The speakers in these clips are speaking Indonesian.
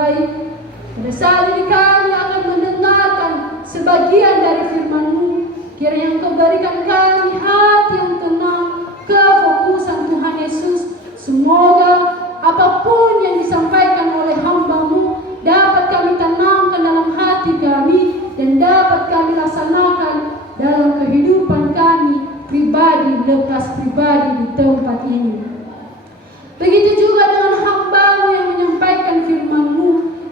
Pada saat ini kami akan mendengarkan sebagian dari firman-Mu. Kiranya Engkau berikan kami hati yang tenang, kefokusan Tuhan Yesus. Semoga apapun yang disampaikan oleh hamba-Mu dapat kami tanamkan dalam hati kami dan dapat kami laksanakan dalam kehidupan kami pribadi, lepas pribadi di tempat ini. Begitu juga dengan hamba-Mu yang menyampaikan firman-Mu.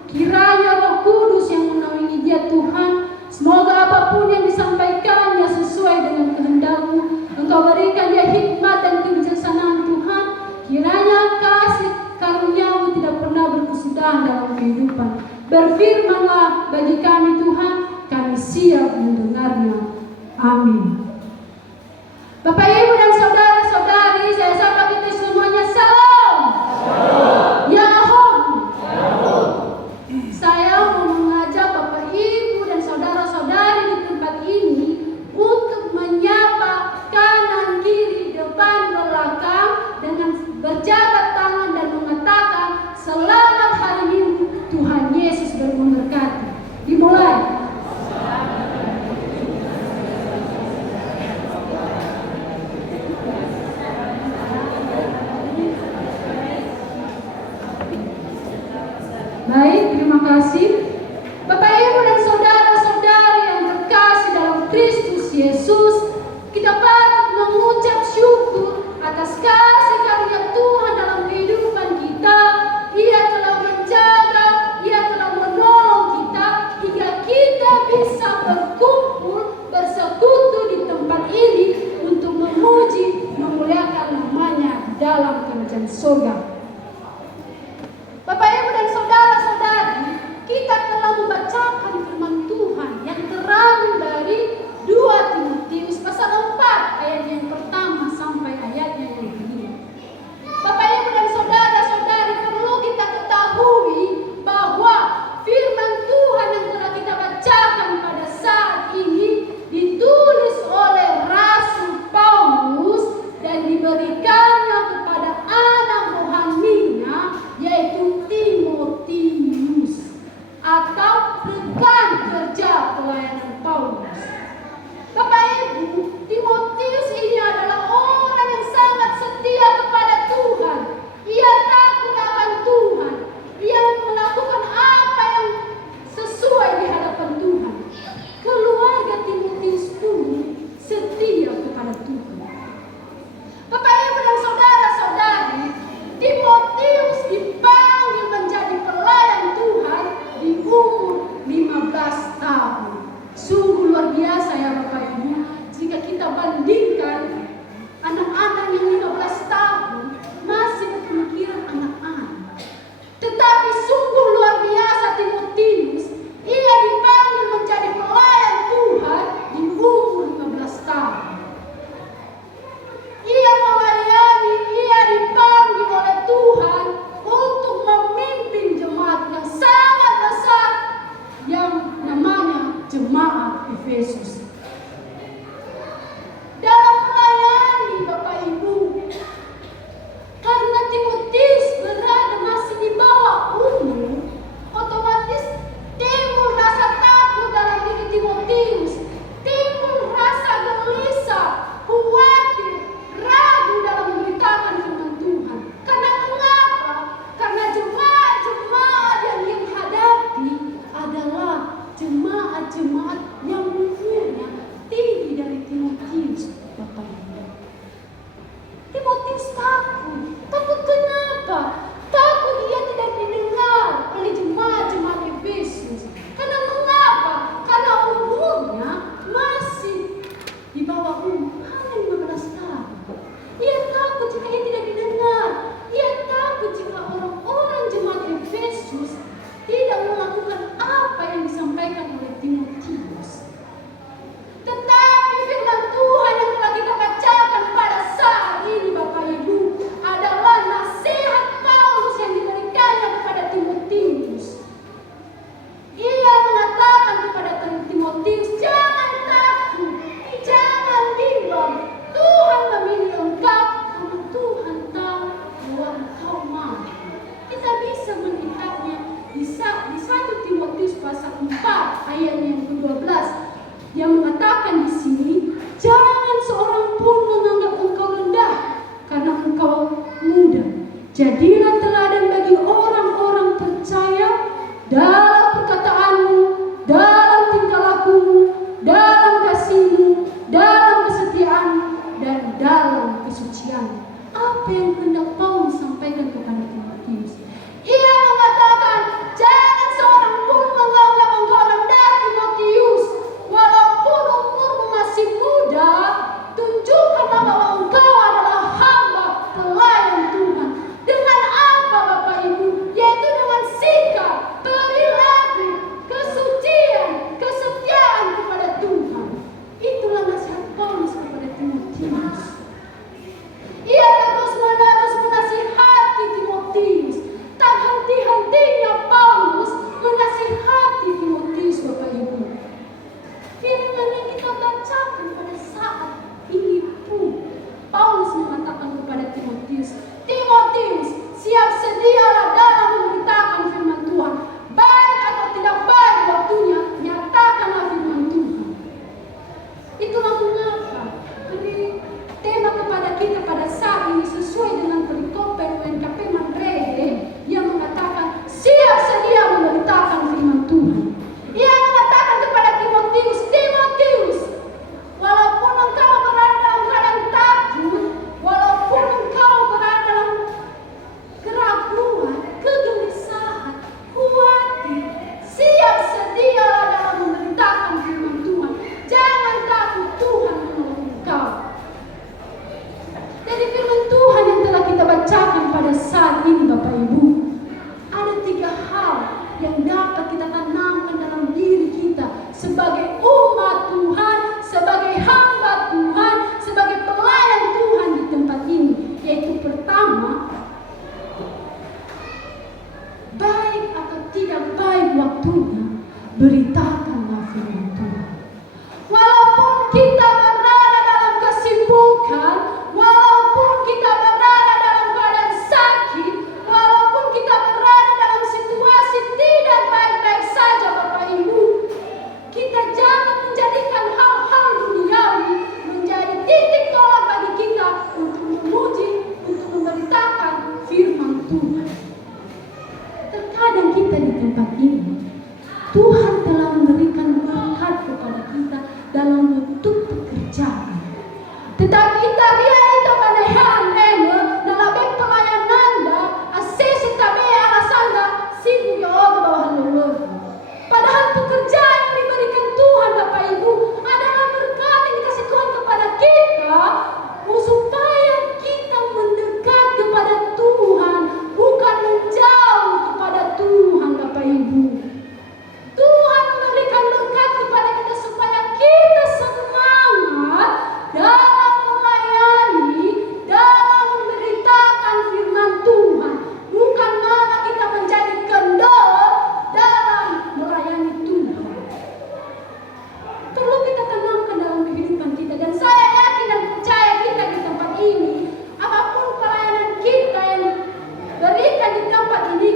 Kiranya Roh Kudus yang menaungi dia Tuhan. Semoga apapun yang disampaikannya sesuai dengan kehendak-Mu. Engkau berikan dia hikmat dan kebijaksanaan Tuhan. Kiranya kasih karunia-Mu tidak pernah berkesudahan dalam kehidupan. Berfirmanlah bagi kami Tuhan, kami siap mendengarnya. Amin. Bapak, Ibu, dan saudara-saudari, saya sapa kita semuanya, salam. Yahoo. Saya mau mengajak Bapak, Ibu, dan saudara-saudari di tempat ini untuk menyapa kanan, kiri, depan, belakang dengan berjabat tangan dan mengatakan selamat hari Minggu, Tuhan Yesus memberkati. Dimulai. Baik, terima kasih. Bapak, Ibu, dan saudara-saudari yang terkasih dalam Kristus Yesus, kita patut mengucap syukur atas kasih karunia Tuhan dalam kehidupan kita. Ia telah menjaga, Ia telah menolong kita hingga kita bisa berkumpul, bersekutu di tempat ini untuk memuji, memuliakan namanya dalam kerajaan surga. Bapak, Ibu, dan saudara-saudari, kita yang dapat kita tanamkan dalam diri kita sebagai umat Tuhan, sebagai hamba Tuhan, sebagai pelayan Tuhan di tempat ini. Yaitu pertama, baik atau tidak baik waktunya, beritakanlah firman Tuhan. Walaupun kita berada dalam kesibukan, walaupun kita berada dalam keadaan sakit, walaupun kita berada dalam situasi tidak baik-baik saja Bapak Ibu, kita jangan menjadikan hal-hal duniawi menjadi titik tolak bagi kita untuk memuji, untuk memberitakan firman Tuhan. Terkadang kita di tempat ini, Tuhan telah memberikan berkat kepada kita dalam bentuk pekerjaan. Tetapi kita lihat itu panahan dalam pelayanan asis tabe alasanda sibuk ya Allah bawah lulur. Padahal pekerjaan yang diberikan Tuhan Bapak Ibu adalah berkat yang dikasih Tuhan kepada kita supaya kita mendekat kepada Tuhan, bukan menjauh kepada Tuhan Bapak Ibu. Tuhan memberikan berkat kepada kita supaya kita semangat dalam melayani, dalam memberitakan firman Tuhan, bukan malah kita menjadi kendor dalam melayani Tuhan. Perlu kita tanamkan dalam kehidupan kita, dan saya yakin dan percaya kita di tempat ini, apapun pelayanan kita yang diberikan di tempat ini,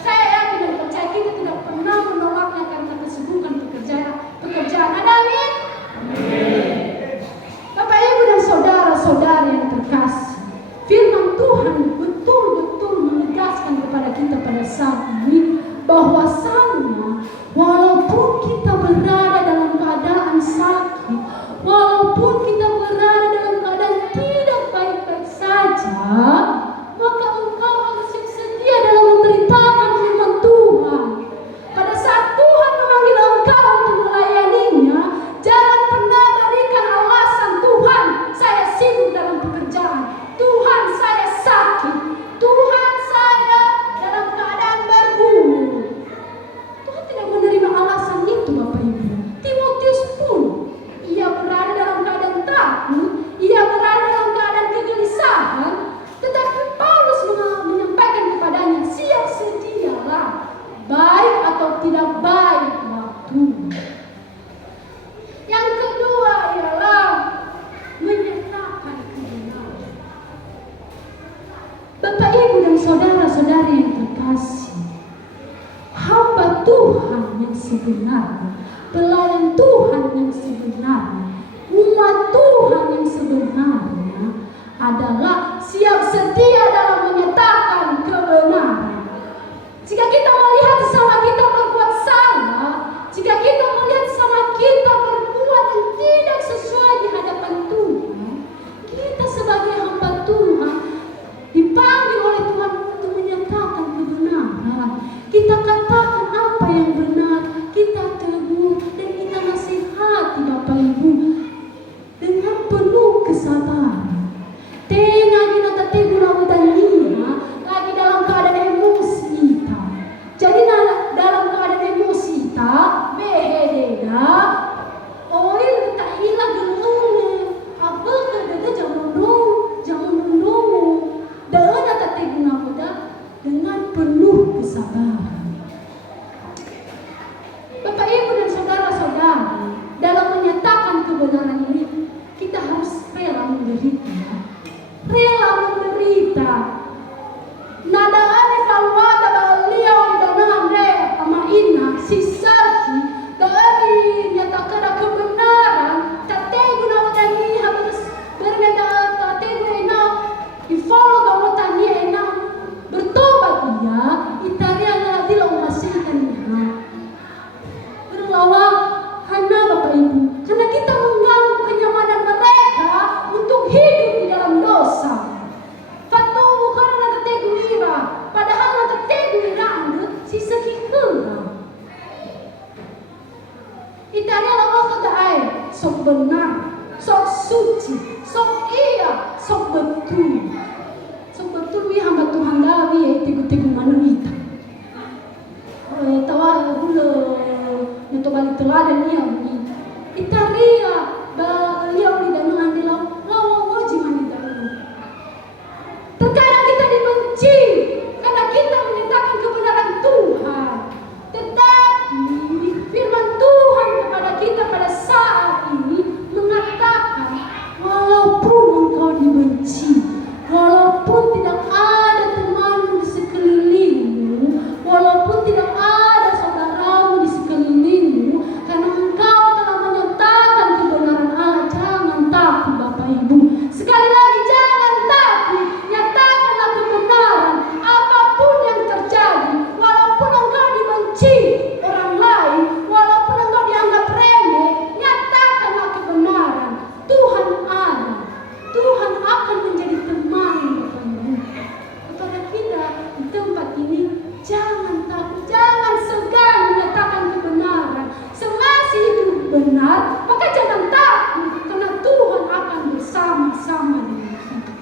saya yakin dan percaya kita tidak pernah menolaknya karena kesibukan pekerjaan. Ada amin? Bapak Ibu dan saudara-saudari yang terkasih, firman Tuhan betul-betul menegaskan kepada kita pada saat ini bahwasannya walaupun kita berada dalam keadaan sakit, walaupun kita berada dalam keadaan tidak baik-baik saja, maka engkau harus sedia dalam memberitakan firman Tuhan. Pada saat Tuhan memanggil engkau untuk melayaninya, jangan pernah berikan alasan, Tuhan saya sibuk dalam pekerjaan, Tuhan saya sakit, Tuhan saya dalam keadaan bergumul. Tuhan tidak menerima alasan itu Bapak Ibu. Timotius pun, ia berada dalam keadaan takut, ia berada dalam keadaan kegelisahan, tetapi Paulus menyampaikan kepadanya, siap sedialah, baik atau tidak baik waktu. Yang kedua ialah menyatakan kebenaran. Bapak Ibu dan saudara-saudari yang terkasih, hamba Tuhan yang sebenarnya, pelayan Tuhan yang sebenarnya, umat Tuhan yang sebenarnya adalah siap sedia dalam menyatakan kebenaran. Jika kita melihat sama kita berbuat salah, jika kita melihat sama kita berbuat yang tidak sesuai di hadapan Tuhan, kita sebagai hamba Tuhan dipanggil oleh Tuhan untuk menyatakan kebenaran. Kita katakan apa yang benar, kita tegur dan kita nasihati Bapak Ibu dengan penuh kesabaran. Tengah kita tegur dan lagi dalam keadaan emosi kita. Jadi dalam keadaan emosi kita, behedega, oil tak hilang gelune, apa kedega jangan dong, dan tak tegur dengan penuh kesabaran. Bapak Ibu dan saudara-saudari, dalam menyatakan kebenaran ini, kita harus rela menderita. Rela menderita. Nada ane falwata baliau danande amaina sisaki dari nyatakan kebenaran tategu na watani harus bernada tategu ena ifolo ga watani ena bertobat dia itaria na dilo masihkannya berlawa hana Bapak Ibu, karena kita mengganggu kenyamanan mereka untuk hidup di dalam dosa. Fatuhu karena tategu ira, padahal tategu ira sisa kikura. Italia lawa kata air, sok benar, sok suci, sok iya, sok betul. Sok betul wi hamba Tuhan dawi ya tegu-tegu manuita. tawa hulu untuk balik teladan dia begini. Itaria beliau di dalam andilau lawa wajib mandi dalam. Terkadang kita dibenci karena kita menyatakan kebenaran Tuhan. Tetapi firman Tuhan kepada kita pada saat ini mengatakan walaupun engkau dibenci, walaupun tidak ada temanmu di sekelilingmu, walaupun tidak ada saudaramu di sekelilingmu, karena engkau telah menyatakan kebenaran Allah, jangan takut Bapak Ibu. Sekali lagi jangan takut, nyatakanlah kebenaran apapun yang terjadi. Walaupun engkau dibenci orang lain, walaupun engkau dianggap remeh, nyatakanlah kebenaran. Tuhan ada, Tuhan akan menjadi teman Bapak Ibu. Kepada kita di tempat ini, jangan takut, jangan segan menyatakan kebenaran. Semasa itu benar, maka jangan takut, karena Tuhan akan bersama-sama dengan kita.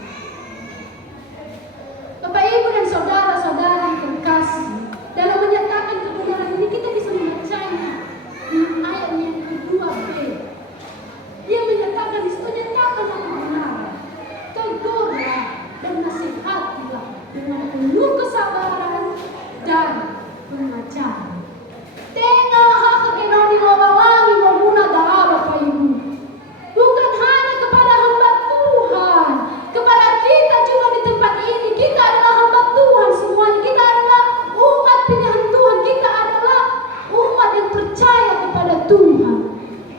Bapak Ibu dan saudara-saudara yang terkasih, dalam menyatakan kebenaran ini kita bisa membacanya di ayat yang kedua-B. Dia menyatakan di situ, nyatakanlah kebenaran, tegurlah dan nasihatilah dengan penuh kesabaran dan pengajaran. Tengah kekenoni wawalangi wamuna daa Bapak Ibu. Bukan hanya kepada hamba Tuhan, kepada kita juga di tempat ini. Kita adalah hamba Tuhan semuanya. Kita adalah umat pilihan Tuhan. Kita adalah umat yang percaya kepada Tuhan.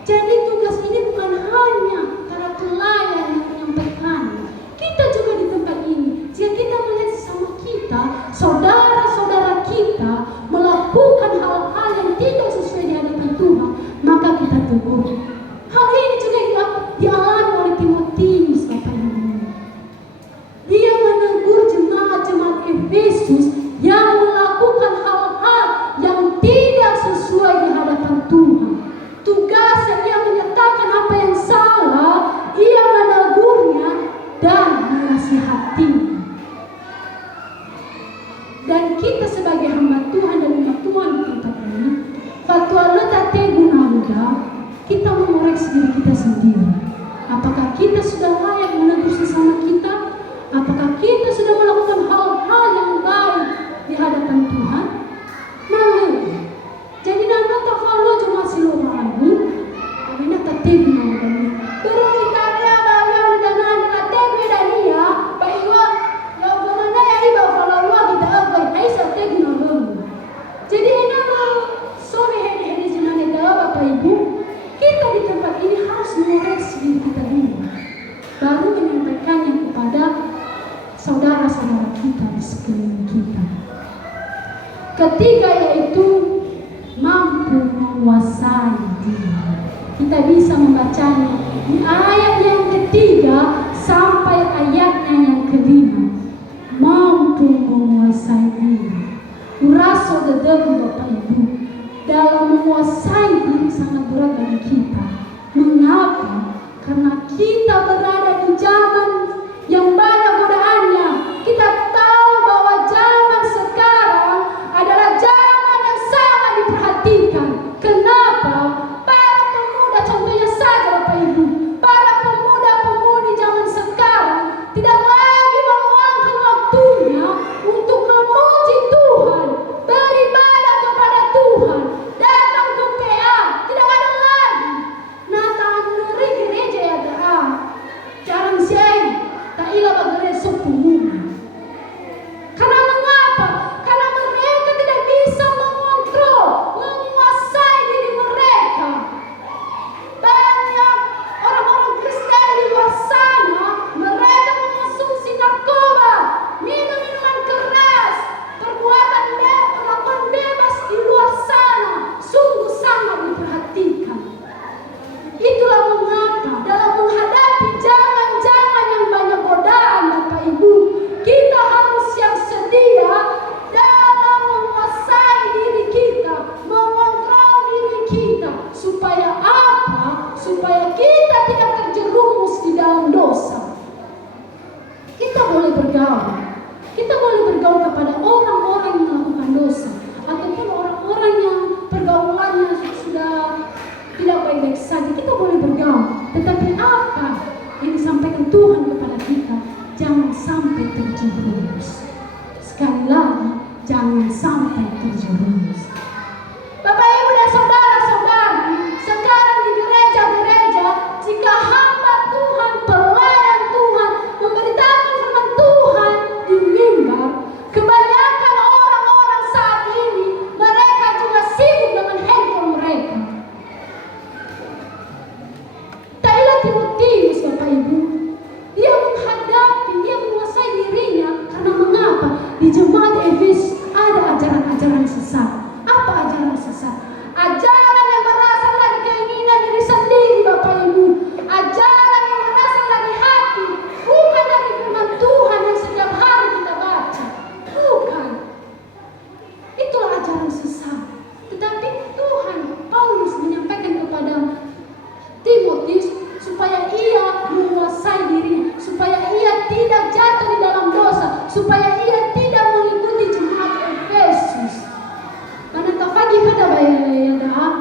Jadi tugas ini bukan hanya para pelayan yang menyampaikannya. Kita juga di tempat ini. Jika kita melihat sesama kita, saudara-saudara kita melakukan hal-hal yang tidak sesuai di hadapan Tuhan, maka kita tegur. Hal ini juga dialami oleh Timotius, Bapak Ibu. Dia menegur jemaat-jemaat Efesus yang melakukan hal-hal yang tidak sesuai di hadapan Tuhan. Tugasnya dia menyatakan apa yang salah, ia menegurnya dan menasihatinya. Dan kita sebagai hamba Tuhan dan umat Tuhan di tempat ini, fatwa letate guna-guna, kita mengoreksi diri kita sendiri. Apakah kita sudah layak menegur sesama kita? Apakah kita sudah melakukan hal-hal yang baik di hadapan Tuhan? Nah, jadi nanda tak follow cuma siluman ini, tapi nanda tate guna-guna. Baru kita ada bayar dan nanda tate dania, baiklah. Jadi ini sore hari jenazah dalam Bapak Ibu, kita di tempat ini harus mengoreksi diri kita dulu, baru menyampaikannya kepada saudara-saudara kita di sekeliling kita. Ketiga yaitu mampu menguasai diri. Kita bisa membacanya di ayat yang ketiga sampai ayatnya yang kelima. Mampu menguasai diri. Uraso dedeku Bapak Ibu, dalam menguasai diri sangat berat bagi kita. Mengapa? Karena kita berada di zaman yang banyak godaannya. Kita tahu bahwa zaman sekarang adalah zaman yang sangat diperhatikan. Kenapa? Para pemuda, contohnya saja Bapak Ibu, para pemuda-pemudi zaman sekarang tidak lagi meluangkan waktunya untuk memuji Tuhan, beribadah kepada Tuhan, datang ke PA, tidak ada lagi. Nah, tangan dari gereja ya dah. Tuhan kepada kita, jangan sampai terjerumus. Sekali lagi, jangan sampai terjerumus. Bapak Ibu dan saudara-saudari, sekarang di gereja-gereja, jika hamba Tuhan, pelayan Tuhan, memberitakan firman Tuhan di mimbar, kebanyakan orang-orang saat ini, mereka juga sibuk dengan handphone mereka. Thailand Timotius, Bapak Ibu, dia menghadapi, dia menguasai dirinya, karena mengapa? Di jemaat Efesus ada ajaran-ajaran sesat. Apa ajaran sesat? Ajaran yang berasal dari keinginan diri sendiri, Bapak Ibu. Ajaran yang berasal dari hati, bukan dari firman Tuhan yang setiap hari kita baca. Bukan. Itulah ajaran sesat. Tetapi Tuhan, Paulus menyampaikan kepada Timotius supaya ia menguasai dirinya, supaya ia tidak jatuh di dalam dosa, supaya ia tidak mengikuti jemaat Efesus. Mana tafagi kada bayar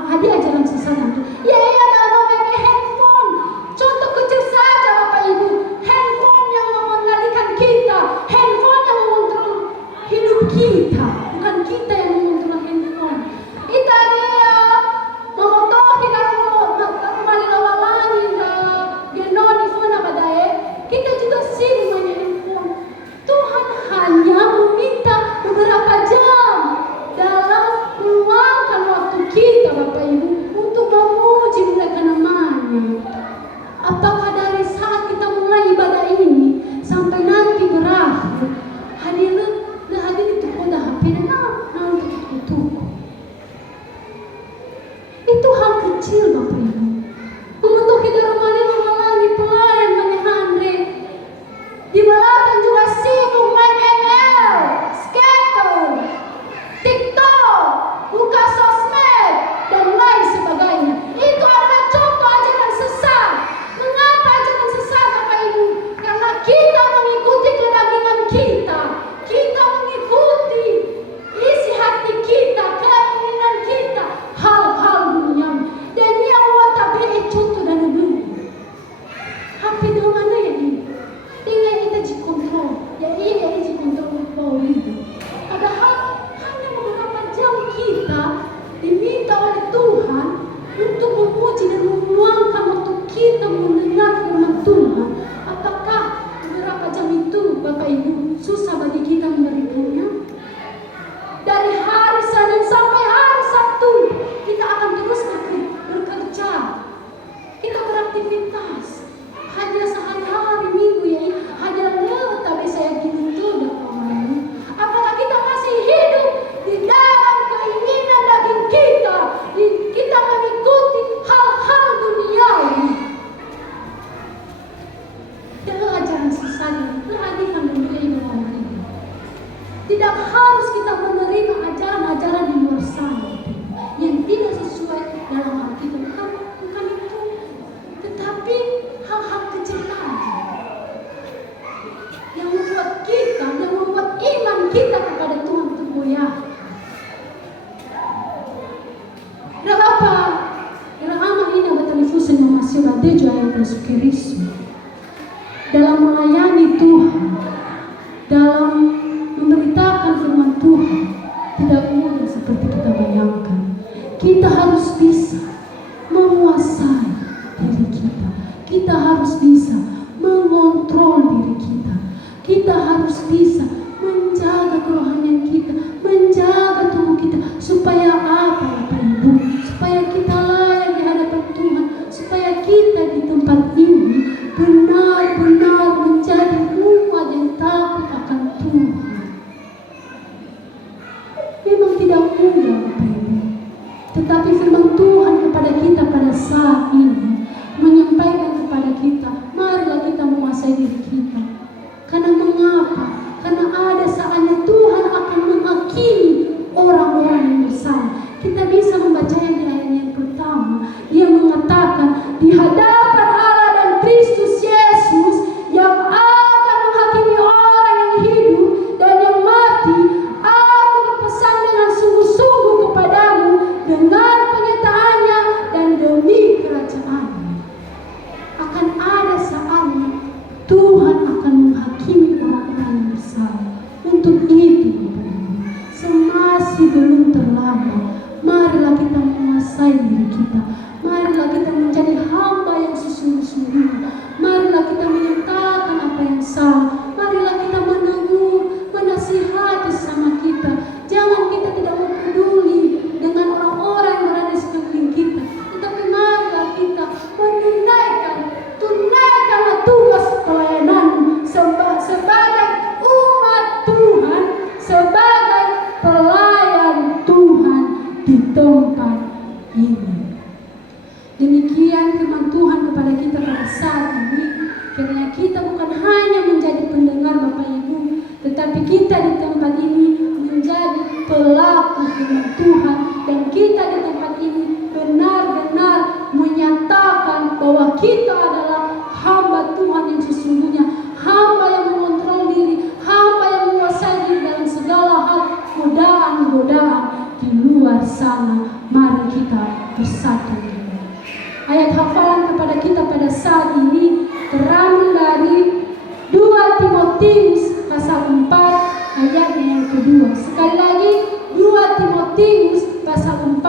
hadi ajaran sesat itu. Ya ada namanya handphone. Contoh kecil saja Bapak Ibu, handphone yang mengendalikan kita, handphone yang mengontrol hidup kita, bukan kita yang mengontrol handphone. Kita dia memotohi dan kembali lawalani dan genoni funa badae. Kita juga sibuk main handphone. Tuhan hanya meminta beberapa jam dalam meluangkan waktu kita, Bapak Ibu, untuk memuji muliakan namanya. Apakah dari saat kita mulai ibadah ini sampai nanti berakhir, hadir itu pada HP dan itu. Itu hal kecil, Bapak Ibu. Untuk kita mengalami pelayan Andre. Di belakang juga sibuk main ML, skater, TikTok, buka sosmed, dan lain sebagainya. Itu adalah contoh ajaran sesat. Mengapa ajaran sesat, Bapak Ibu? Karena kita mengikuti kedagingan kita. Kita mengikuti isi hati kita, keinginan kita, hal-hal dunia. Dan yang watabe contoh dan dulu. Happy dengan mana ya ini? Tinggal kita dikontrol. Ya ini dikontrol oleh Paulus. Padahal hanya beberapa jam kita diminta oleh Tuhan untuk memuji dan meluangkan waktu kita mendengar firman Tuhan. Apakah beberapa jam itu, Bapak Ibu, susah bagi kita memberikannya? Dari hari Senin sampai hari Sabtu, kita akan terus bekerja. Kita beraktivitas. Hanya sehari-hari minggu ya, hanya tapi saya gini tuh udah kemarin. Apakah kita masih hidup di dalam keinginan daging kita? Kita mengikuti hal-hal duniawi. Dengan ajaran sesat yang keadilan dunia ini. Tidak harus kita menerima ajaran-ajaran di luar sana yang tidak sesuai dalam hal kita. Bukan itu. Tetapi hal-hal kecil tadi yang membuat kita, yang membuat iman kita kepada Tuhan itu goyah. Ila apa? Ila ama ini batalifusen ng masih dejo ay Yesus Kristus. Dalam melayani Tuhan, dalam memberitakan firman Tuhan, tidak mudah seperti kita bayangkan. Kita harus bisa menguasai diri kita. Kita harus bisa mengontrol diri kita. Kita harus bisa menjaga kerohanian kita, menjaga tubuh kita, supaya apa, Bapak Ibu? Supaya kita layak di hadapan Tuhan, supaya kita di tempat ini benar-benar menjadi umat yang takut akan Tuhan. Memang tidak mudah, Bapak Ibu. Tetapi firman Tuhan kepada kita pada saat ini menyampaikan kepada kita, marilah kita menguasai diri kita. Karena mengapa? Karena ada saatnya Tuhan akan menghakimi orang-orang yang bersalah. Kita bisa membaca yang di ayat yang pertama. Dia mengatakan, di hadapan Allah dan Kristus Yesus yang akan menghakimi orang yang hidup dan yang mati, aku berpesan dengan sungguh-sungguh kepadamu dengan penyertaannya dan demi kerajaan. hamba. Marilah kita menguasai diri kita. Marilah kita menjadi hamba yang sesungguh-sungguhnya. Marilah kita menyatakan apa yang salah. Marilah kita menegur, menasihati sama kita. Jangan kita tidak mau peduli dengan orang-orang yang berada di sekeliling kita, tetapi marilah kita tunaikanlah tugas pelayanan sebagai umat Tuhan, sebagai pelayan Tuhan di tempat ini. Demikian firman Tuhan kepada kita pada saat ini. Karena kita bukan hanya menjadi pendengar Bapak Ibu, tetapi kita di tempat ini menjadi pelaku firman Tuhan, dan kita di tempat ini benar-benar menyatakan bahwa kita adalah hamba Tuhan yang sesungguhnya, hamba yang mengontrol diri, hamba yang menguasai diri dalam segala hal godaan-godaan di luar sana. Mari kita bersatu. Ayat hafalan kepada kita pada saat ini terambil dari 2 Timotius pasal 4 ayatnya yang kedua. Sekali lagi 2 Timotius pasal 4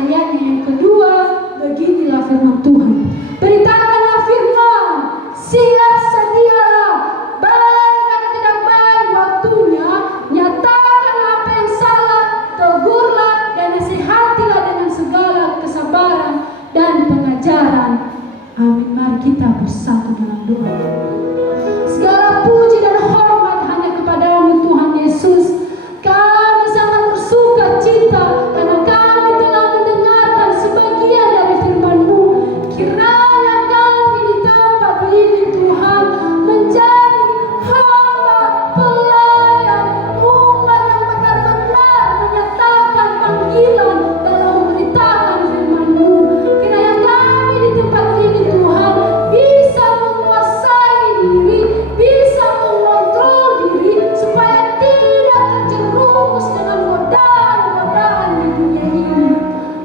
ayatnya yang kedua. Beginilah firman Tuhan. Beritakanlah firman, siap sedialah, baik atau tidak baik waktunya, nyatakanlah apa yang salah, tegurlah dan nasihatilah dengan segala kesabaran dan pengajaran. Amin. Mari kita bersatu dalam doa. Segala puji dan hormat hanya kepadamu Tuhan Yesus. Kami sangat bersuka cita karena kami telah mendengarkan sebagian dari firman-Mu. Kiranya kami di tempat ini Tuhan menjadi hamba pelayan umat yang benar-benar menyatakan panggilan dalam memberitakan firman-Mu. Kiranya kami di tempat ini Tuhan bisa menguasai diri, bisa mengontrol diri supaya tidak terjerumus dengan godaan-godaan di dunia ini.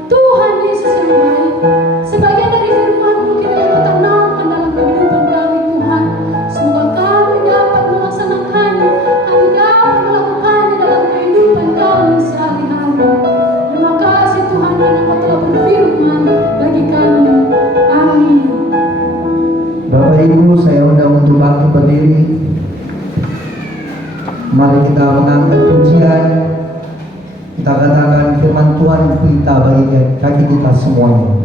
Tuhan Yesus yang baik, sebagian dari firman-Mu kiranya Kau tanamkan dalam kehidupan kami Tuhan. Semoga kami dapat melaksanakannya, kami dapat melakukannya dalam kehidupan kami sehari-hari. Terima kasih Tuhan karena Kau telah berfirman bagi kami. Amin. Bapak Ibu, saya undang untuk bangkit berdiri. Mari kita mengangkat pujian. Kita katakan firman Tuhan kita bagi kita semuanya.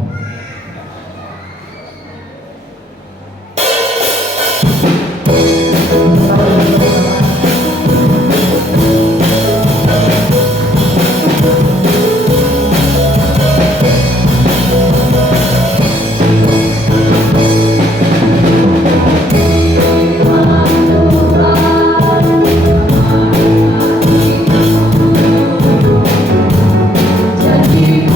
Jadi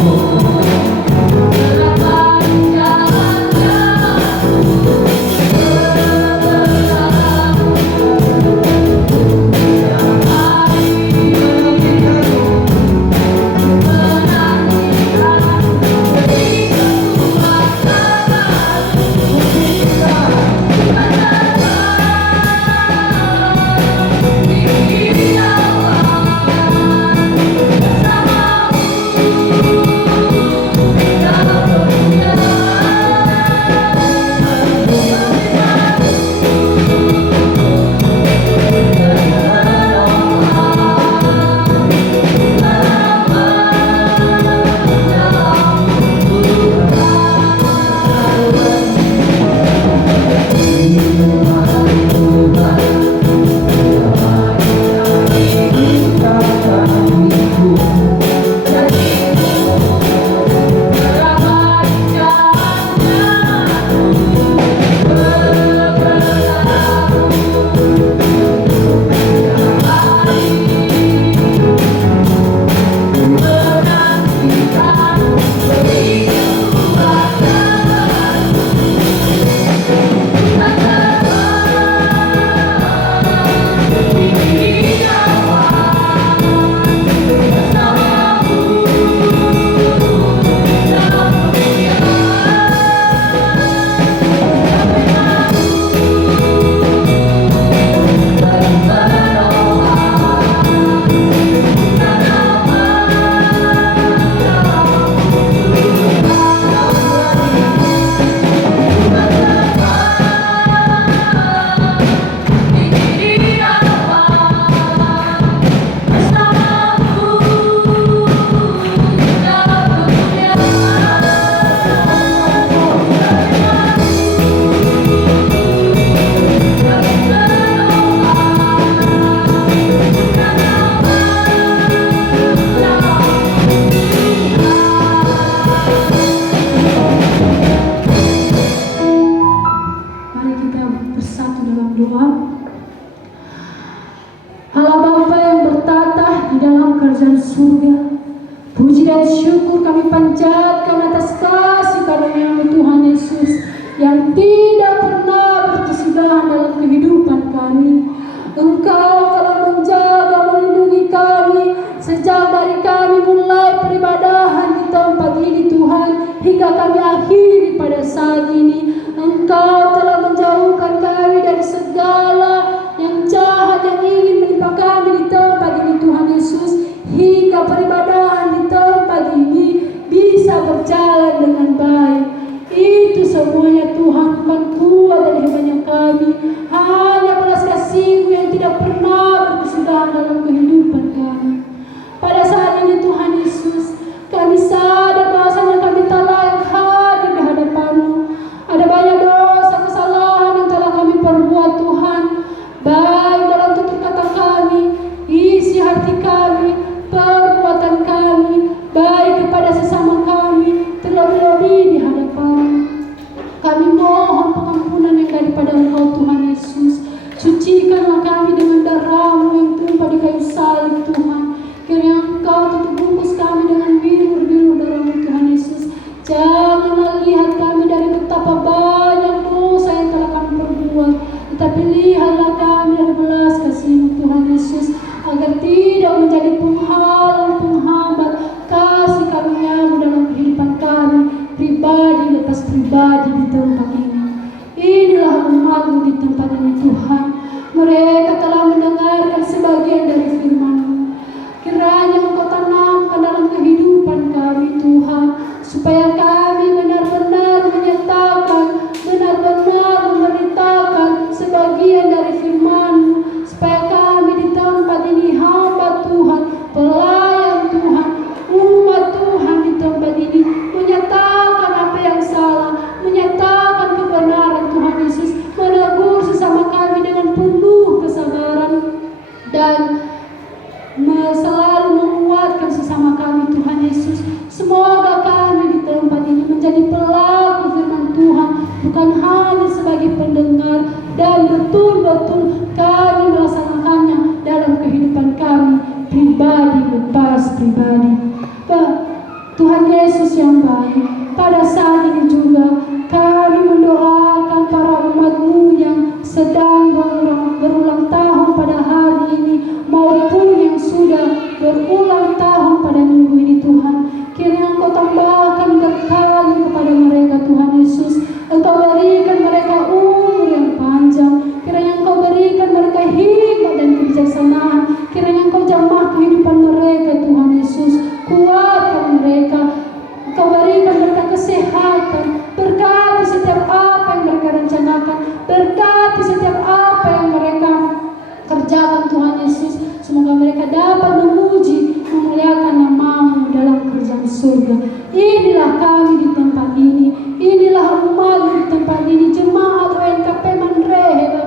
syukur kami panjatkan atas kasih karunia-Mu Tuhan Yesus yang tidak pernah berkesudahan dalam kehidupan kami. Engkau telah menjaga melindungi kami sejak dari kami mulai peribadahan di tempat ini Tuhan hingga kami akhiri pada saat ini. Engkau telah menjauhkan kami dari segala yang jahat yang ingin menimpa kami di tempat ini Tuhan Yesus hingga peribadahan di tempat ini bisa berjalan dengan baik. Itu semuanya Tuhan bukan kuat dan hebatnya kami, hanya belas kasih-Mu yang tidak pernah berkesudahan dalam kehidupan kami. Pada saat ini Tuhan Yesus, kami sadar bahwasanya kami tak layak hadir di hadapan-Mu. Ada banyak dosa kesalahan yang telah kami perbuat Tuhan, baik dalam tutur kata kami, isi hati kami, perbuatan kami, baik kepada sesama kami, terlebih-lebih di hadapan-Mu. Kami mohon pengampunan yang daripada Engkau Tuhan Yesus. Sucikanlah kami dengan darah-Mu yang tumpah di kayu salib Tuhan. Kiranya Engkau tutup bungkus kami dengan bilur-bilur darah-Mu Tuhan Yesus. Janganlah lihat kami dari betapa banyak dosa yang telah kami perbuat, tetapi lihatlah kami dari belas kasih-Mu Tuhan Yesus, agar tidak menjadi penghalang penghambat kasih karunia-Mu dalam kehidupan kami pribadi lepas pribadi di tempat ini. Inilah umat-Mu di tempat ini Tuhan. Mereka telah mendengarkan sebagian dari firman-Mu. Kiranya Engkau tanamkan dalam kehidupan kami Tuhan, supaya kami benar-benar menyatakan, benar-benar memberitakan sebagian dari firman-Mu, supaya kami di tempat ini hamba Tuhan, pelayan Tuhan, umat Tuhan di tempat ini menyatakan apa yang salah, menyatakan kebenaran Tuhan Yesus, menegur sesama kami dengan penuh kesabaran dan selalu menguatkan sesama kami Tuhan Yesus. Semoga kami di tempat ini menjadi pelaku firman Tuhan, bukan hanya sebagai pendengar, dan betul-betul kami melaksanakannya dalam kehidupan kami pribadi lepas pribadi. Tuhan Yesus yang baik, pada saat ini juga kami mendoakan para umat-Mu yang sedang berulang tahun pada hari ini maupun yang sudah berulang tahun pada minggu ini Tuhan. Kiranya Engkau tambahkan berkali kepada mereka Tuhan Yesus. Engkau berikan mereka umur yang panjang. Kiranya Engkau berikan mereka hikmat dan kebijaksanaan. Kiranya Engkau jamah kehidupan mereka Tuhan Yesus. Kuatkan mereka. Engkau berikan mereka kesehatan. Berkati setiap apa yang mereka rencanakan. Berkati setiap apa yang mereka kerjakan Tuhan Yesus. Semoga mereka dapat memuji, memuliakan nama-Mu dalam kerajaan surga. Inilah kami di tempat ini. Inilah umat di tempat ini. Jemaat ONKP Manreheba.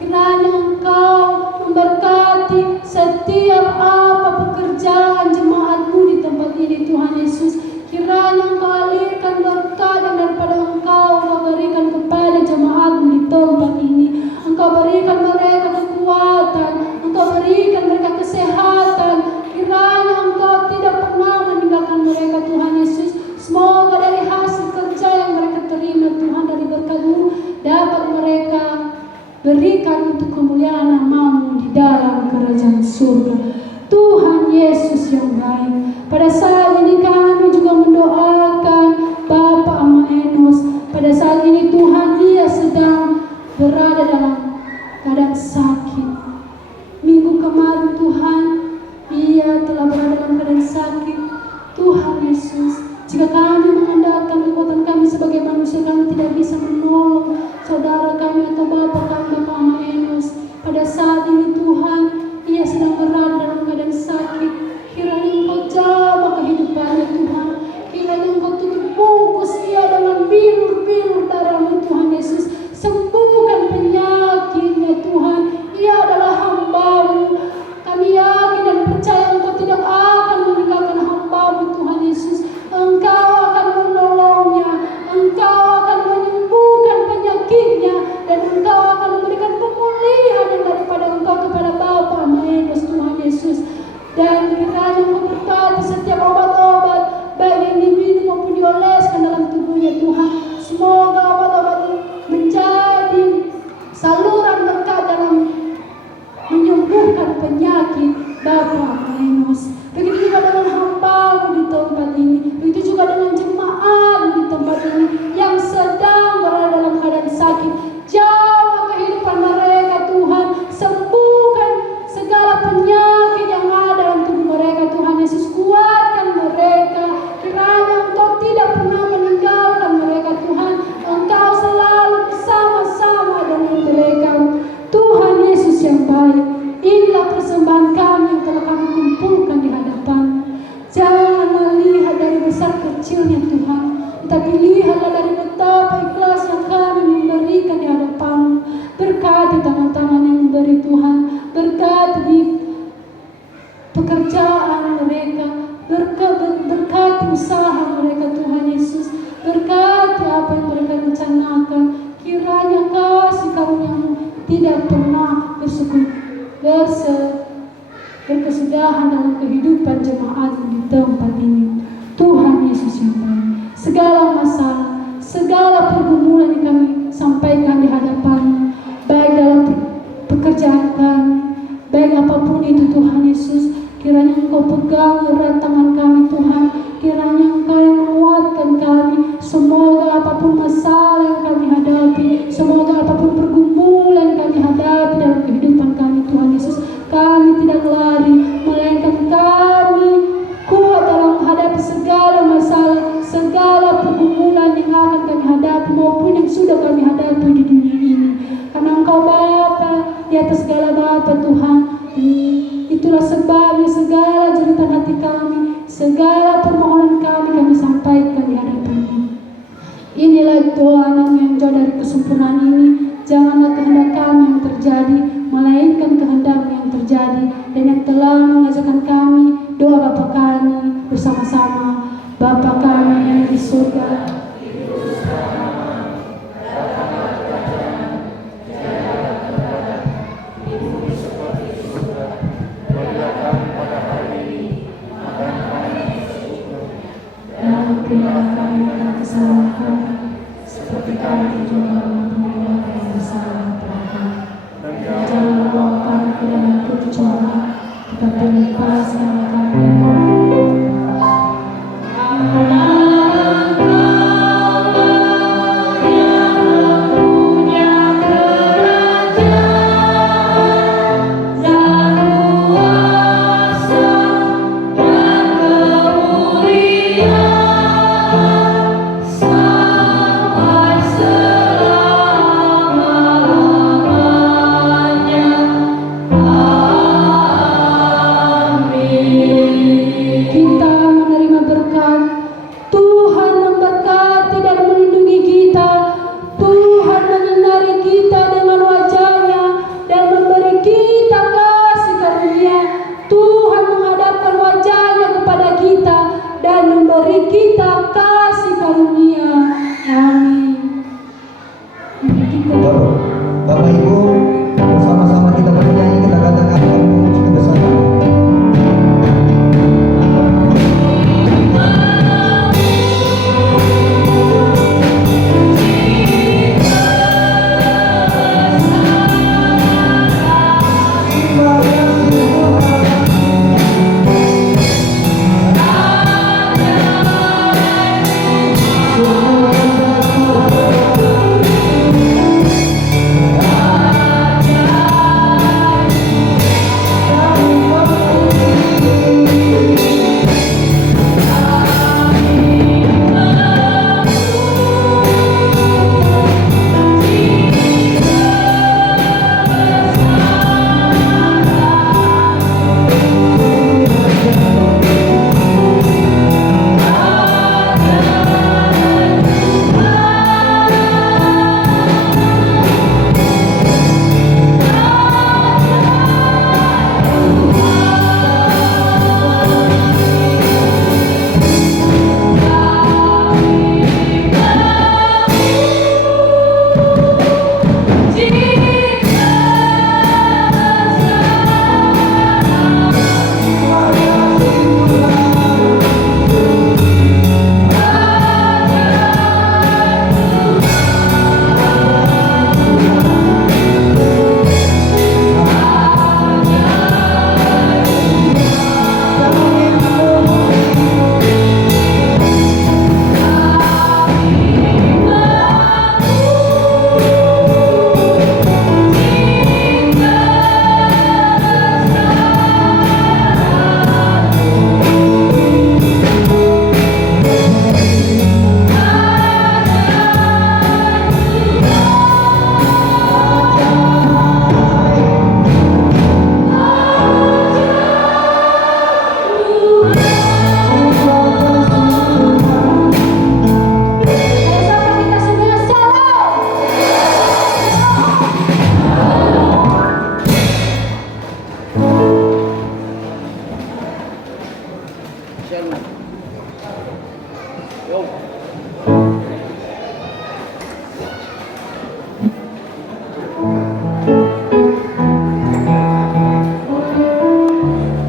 Kiranya Engkau memberkati setiap apa pekerjaan jemaat-Mu di tempat ini Tuhan Yesus. Kiranya Engkau alirkan berkat yang daripada Engkau berikan kepada jemaat-Mu di tempat ini. Engkau berikan mereka kekuatan, Engkau berikan mereka kesehatan. Kiranya Engkau tidak pernah meninggalkan mereka Tuhan Yesus. Semoga dari hasil kerja yang mereka terima Tuhan dari berkat-Mu dapat mereka berikan untuk kemuliaan nama-Mu di dalam kerajaan surga. Tuhan Yesus yang baik, pada saat ini kami juga mendoakan Bapak Ama Enos. Pada saat ini Tuhan, ia sedang berada dalam keadaan sakit. Minggu kemarin Tuhan, ia telah berada dalam keadaan sakit. Tuhan Yesus, jika kami mengandalkan kekuatan kami sebagai manusia, kami tidak bisa menolong saudara kami atau Bapak kami, Bapak Ama Enos. Pada saat ini Tuhan, ia sedang berada dalam keadaan sakit. Kiranya Engkau jamah kehidupannya Tuhan. Kiranya Engkau tutup bungkus ia dengan bilur-bilur darah-Mu Tuhan Yesus. Sembuhkan penyakitnya Tuhan. Ia adalah hamba-Mu. Kami yakin dan percaya Engkau tidak akan meninggalkan hamba-Mu Tuhan Yesus. Engkau akan menolongnya. Engkau akan menyembuhkan Tuhan dalam kehidupan jemaat di tempat ini. Tuhan Yesus yang baik, segala masalah, segala pergumulan yang kami sampaikan di hadapan, baik dalam pekerjaan kami, baik apapun itu Tuhan Yesus, kiranya Engkau pegang erat tangan kami Tuhan, kiranya Engkau yang menguatkan kami. Semoga apapun masalah yang kami hadapi, semoga apapun pergumulan yang kami hadapi dalam kehidupan kami Tuhan Yesus, kami tidak lari, melainkan kami kuat dalam menghadapi segala masalah, segala pergumulan yang akan kami hadapi maupun yang sudah kami hadapi di dunia ini. Karena Engkau Bapa di atas segala Bapa Tuhan. Itulah sebabnya segala jeritan hati kami, segala permohonan kami sampaikan di hadapan-Mu. Inilah doa anakmu yang jauh dari kesempurnaan ini. Janganlah kehendak kami yang terjadi, melainkan kehendak-Mu yang terjadi. Dan yang telah mengajarkan kami doa Bapa kami bersama-sama. Bapa kami yang di surga, kesalahan kami, seperti kami juga mengampuni yang bersalah kepada kami. Dan jangan bawa kami ke dalam pencobaan, tetapi lepaskan kami. Bapak Ibu, bersama-sama kita bernyanyi, kita katakan kita bersama. Yo.